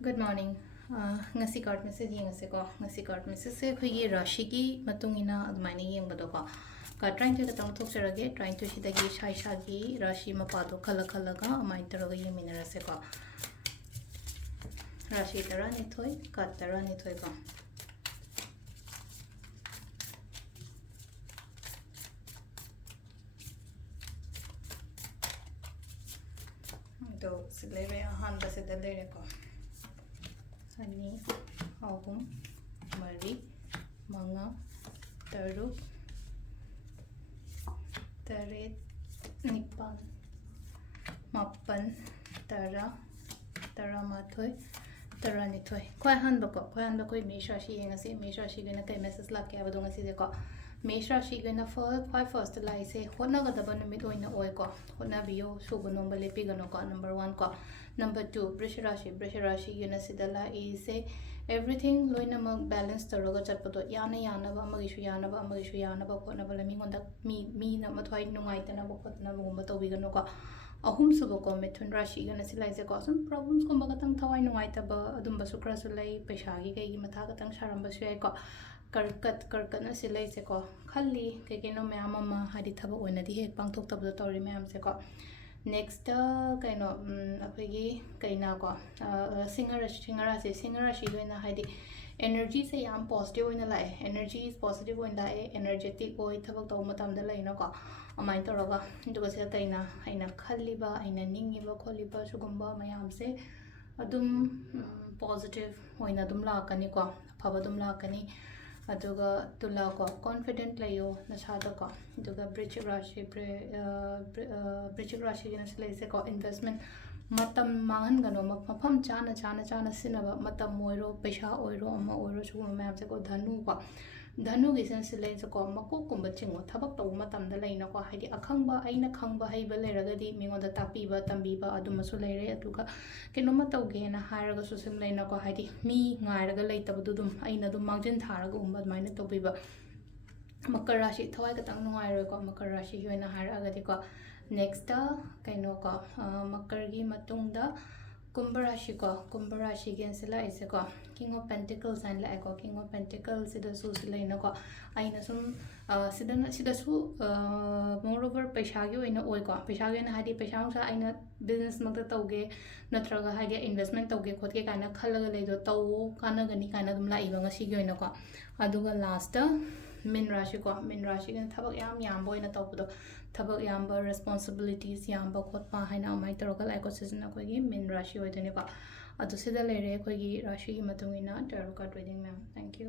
Good morning. Ngasi card message yengase ko. Ngasi card message se khoi rashi ki matungina admaini yengbado ko. Ka trying to katang thok charage trying to shidagi shai shagi rashi mapado khala khala ga amai taraga yeminara se ko. Rashi tara ni thoi ka tara ni thoi ko. तो सिलेरे हान बसे दलेरे को अनि अहुम मरी मंगा तरुक तरेत निपान मापन तरा तरा माथोय तरा निथोय खोय हान बको मेष राशि येंगसे मेष राशि गना कई मैसेज लाके आबदो ngasi de ko मेष राशि गना फर्स्ट लाइसे होनगदब नुमित ओइना ओय को होनबियो सुबो नंबर लेपिगनो को नंबर 1 को नंबर 2 वृष राशि गना सिदला इसे एवरीथिंग लोइना मग बैलेंस तरोगा चटपतो याना यानबा मगिसु यानबा कोनबा लमी गोंदा मी न मथवाई नुंगाइतना बखतना गुंबा तोबिगनो को अहुम सुबो को मिथुन राशि गना सिलाइसे को सम प्रॉब्लम्स को बगतंग थवाई नुंगाइतबा अदुम बसुक्रा सुलाई पैसागी कई मथा गतंग सारंबसु याय को कर्कट न सिलाइसे को खल्ली कईनो मैम अमा हादी थबक ओइनदी हेक पांगथोक्तबदो तौरी मैम से को नेक्स्ट कईनो अखोगी कईना को सिंगर राशि लोइना हादी एनर्जी से याम पॉजिटिव ओइना लाए एनर्जी इज पॉजिटिव ओइना लाए एनर्जेटिक ओइ थबक तौ मतमदा लैनो को अमाइन तौरगा दुगा से कईना आइना खल्लीबा आइना निंगिबा खोलीबा सुगुम्बा मयाम से अदुम पॉजिटिव ओइना दुम लाकनी को फबा दुम लाकनी अदुगा तुला को कॉन्फिडेंट लयो नसादा को अदुगा वृश्चिक राशि गना सिलेसे को इन्वेस्टमेंट मतम मांगन गनो मफम चाना सिनबा मतम मोइरो पैसा ओइरो अमा ओइरो सुगुम मैम से को धनु की सेंसिलेसे को मको कुंबा चिंगो थबक तो मतम द लैना को हाइदि अखंबा आइना खंबा हैबा लेरगदी मिंगोदा तापीबा तंबीबा अदुमसु लेरे अदुगा केनोमा तौगे ना हारगा सुसिम लैना को हाइदि मी ngairaga leitaba dum aina dum मांगजिन थारगा उम्बा माइना तौबीबा मकर राशि थवाई कतंग नुंगाइरो को मकर राशि की ओइना हारगदी को नेक्स्ट कइनो को मकर की मतुंगदा कुंभ राशि के अंसला ऐसे को king of pentacles and like को किंग ऑफ पेंटिकल्स सिदा सु सिलेना को आइना सुम सिदा सु मोरोवर पैसा की ओइना ओइ को पैसा के ना हादी पैसा सा आइना बिजनेस मक तौगे नत्रगा हादी इन्वेस्टमेंट तौगे खोदके काना खलगा लेदो तौ काना गनी काना दुम लाइबा ngasi की ओइना को अदुगा लास्ट मीन राशि के थबक याम बोइना तौबदो थबक याम रेस्पॉन्सिबिलिटीज याम खोदपा हाइना अमाइ तौरगा लाइको सीजन अखोगी मीन राशि ओइदने को अदु सिदा लेरे अखोगी राशि की मतुंगिना tarot card reading ma'am thank you